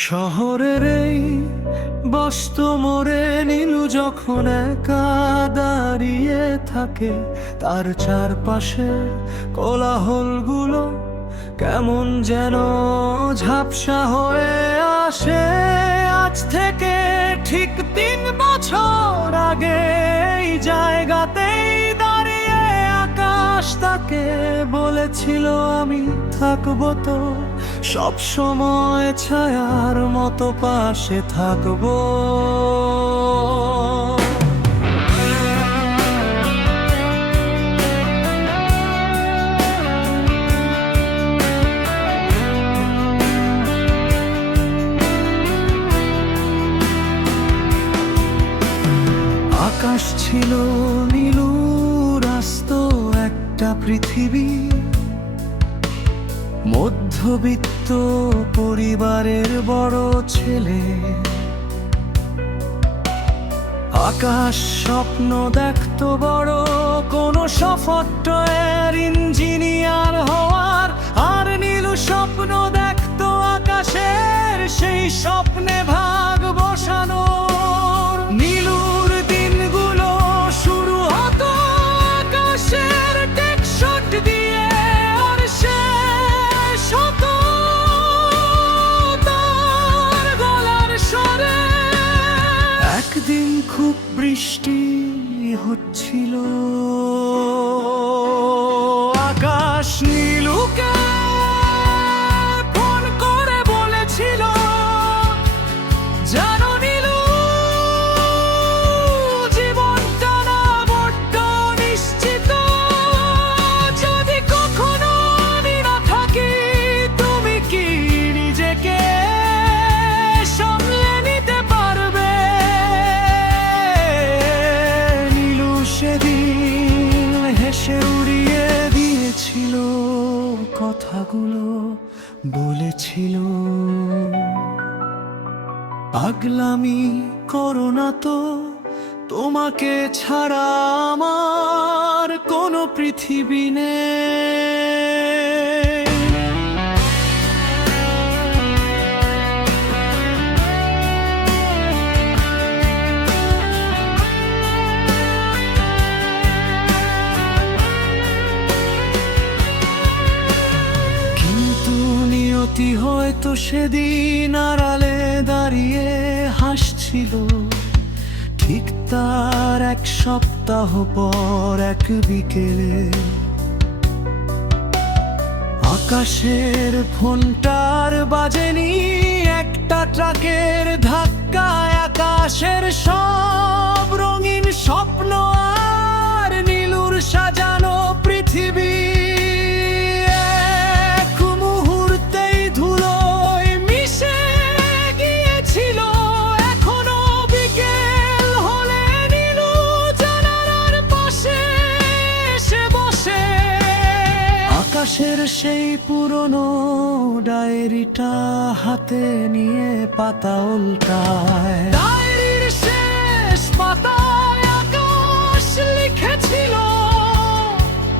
শহরের এই ব্যস্ত মোড়ে নীলু যখন একা দাঁড়িয়ে থাকে, তার চারপাশে কোলাহলগুলো কেমন যেন ঝাপসা হয়ে আসে। আজ থেকে ঠিক 3 বছর আগে এই জায়গাতেই দাঁড়িয়ে আকাশ তাকে বলেছিল, আমি থাকবো তো সব সময় ছায়ার মতো পাশে থাকবো। আকাশ ছিল নীলুর আস্ত একটা পৃথিবী, মধ্যবিত্ত পরিবারের বড় ছেলে। আকাশ স্বপ্ন দেখতো বড় কোনো সফটওয়্যার ইঞ্জিনিয়ার হওয়ার, আর নীলু স্বপ্ন দেখতো আকাশের সেই স্বপ্নে ভাগ বসানোর। নীলুর দিনগুলো শুরু হতো আকাশের টেকশট দিয়ে, আর শেষ হতো তার গলার স্বরে। একদিন খুব বৃষ্টি হচ্ছিল, আকাশ নীলুকে ফোন করে বলেছিল, জানো নীলু, জীবনটা না বড্ড নিশ্চিত। যদি কখনো আমি না থাকি, তুমি কি নিজেকে সামলে নিতে পারবে? নীলু সেদিন হেসে উড়িয়ে দিয়েছিল কথাগুলো, বলেছিল, পাগলামি করো না তো, তোমাকে ছাড়া আমার কোনো পৃথিবী নেই। কিন্তু নিয়তি হয়তো সেদিন আড়ালে দাঁড়িয়ে হাসছিল, ঠিক তার 1 সপ্তাহ পর এক বিকেলে। আকাশের ফোনটার বাজেনি, একটা ট্রাকের ধাক্কায় আকাশের সব রঙিন স্বপ্ন আর নীলুর সাজানো পৃথিবী এক মুহূর্তেই ধুলোয় মিশে গিয়েছিল। এখনো বিকেল হলে নীলু জানালার পাশে এসে বসে, আকাশের সেই পুরনো ডায়েরিটা হাতে নিয়ে পাতা উল্টায়। ডায়েরির শেষ পাতায় আকাশ লিখেছিল,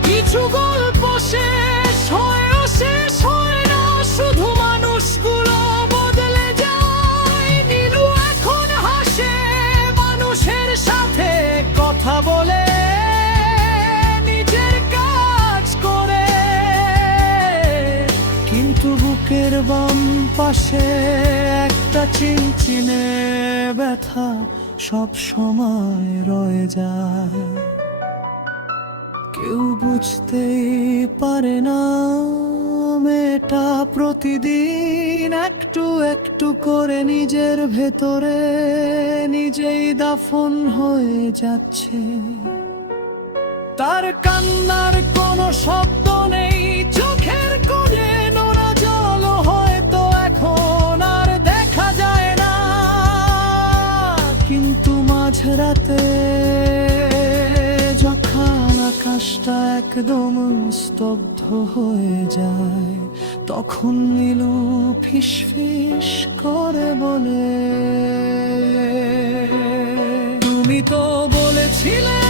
কিছু গল্প শেষ হয়েও শেষ হয় না, শুধু মানুষগুলো বদলে যায়। নীলু এখন হাসে, মানুষের সাথে কথা বলে, নিজের কাজ করে, কিন্তু বুকের বাম পাশে একটা চিনচিনে ব্যথা সব সময় রয়ে যায়। কেউ বুঝতেই পারে না মেয়েটা প্রতিদিন একটু একটু করে নিজের ভেতরে নিজেই দাফন হয়ে যাচ্ছে। তার কান্নার কোনো শব্দ নেই, চোখের কোণে নোনা জল হয়তো এখন আর দেখা যায় না, কিন্তু মাঝরাতে যখন আকাশটা একদম স্তব্ধ হয়ে যায়, তখন নীলু ফিসফিস করে বলে, তুমি তো বলেছিলে